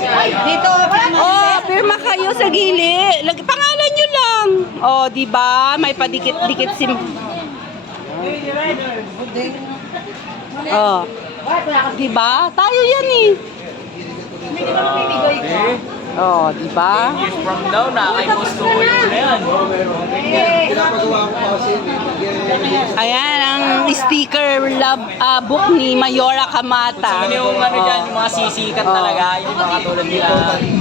Dito. Oh, pirma kayo sa gili. Pangalan nyo lang. Oh, di ba? May padikit-dikit sim. Oh. Di ba? Tayo yan eh. Oh, di ba? Years from now, nakakaiposto ko yun na yan. Ayan ang sticker love book ni Mayora Kamata. Ano yung ano dyan, yung mga sisikat talaga, yung mga katulad nila.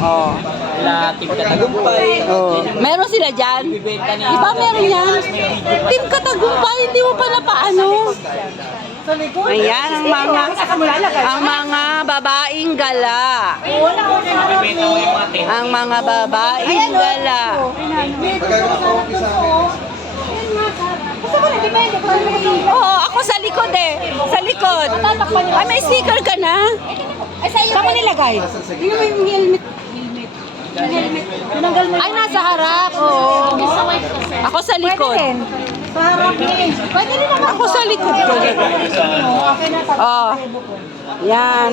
Oh. Nila Team Katagumpay. Oh. Meron sila dyan? Ibibenta ni... Di ba meron yan? Team Katagumpay, hindi mo pa na paano? Ayan ang mga babaeng gala. Ibibenta mo yung mga tent. Ang mga babaeng gala. Oo, ako sa likod eh. Sa likod. Ay, may sticker ka na? Saan mo nilagay? Tingnan mo yung helmet. Tinanggal mo. Ay, nasa harap. Oo. Ako sa likod. Sa harap eh. Pwede rin naman. Ako sa likod ko. Oh. Yan.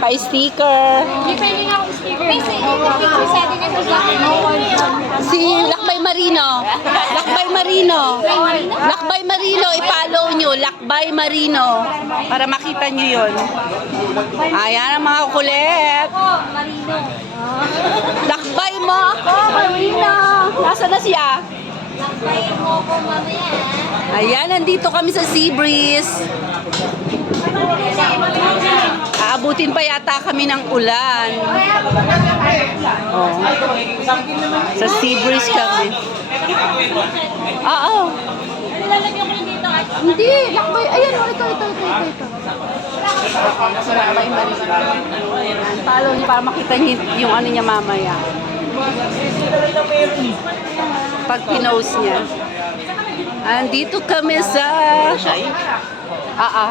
Pa-sticker. Depending ako sticker. Kasi picture sa atin Si Lakbay Marino. Lakbay Marino. Lakbay Marino. I-follow nyo. Lakbay Marino. Para makita nyo yun. Ayan ang mga kulit. Marino. Lakbay mo ako, Marino. Nasaan na siya? Lakbayin mo ko mamaya. Ayan, nandito kami sa Seabreeze. Aabutin pa yata kami ng ulan. Oh. Sa Seabreeze kami. Oo. Lalagyan ko rin dito. Hindi, lakbay. Ayan, oh, ito. Lakbay Marino. Ayan, follow niyo para makita niyo yung ano niya mamaya. Pag pinost niya. Andito kami sa...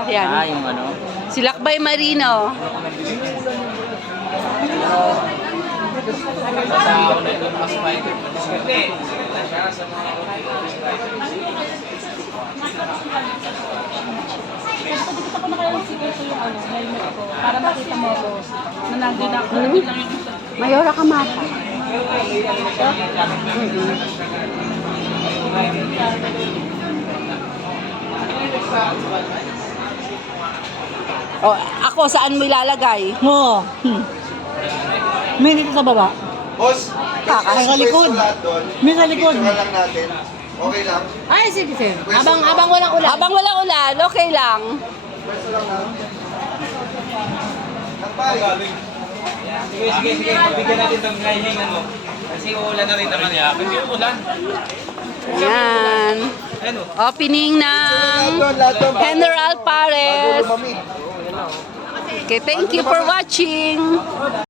yan. Yung ano. Si Lakbay Marino. Ako na kayang siguro yung helmet ko para makita mo ako na nandun ako. Mayora Kamata. Oh, ako saan mo ilalagay? Oo. May dito sa baba. Boss, Ay, sa likod. May sa likod. lang natin. Okay lang. Ay, sige. Habang walang ulan. Habang walang ulan, okay lang. Sige. Bigyan natin itong grinding ano. Kasi uulan na rin naman yan. Hindi ulan. Ayan. Opening ng General Pares. Okay, thank you for watching.